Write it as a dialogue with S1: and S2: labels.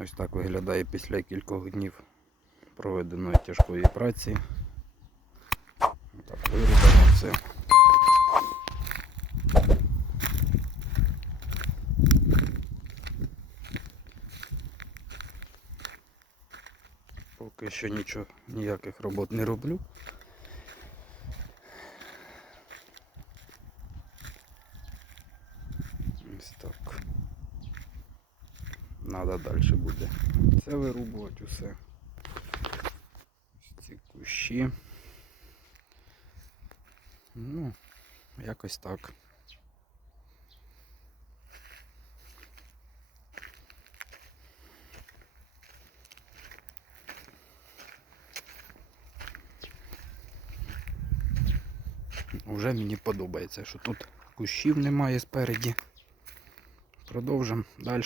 S1: Ось так виглядає після кількох днів проведеної тяжкої праці. Так, вирубано все. Поки що нічого, ніяких робот не роблю. Ось так. Надо далі буде. Це вирубувати усе. Ці кущі. Ну, якось так. Уже мені подобається, що тут кущів немає спереді. Продовжимо далі.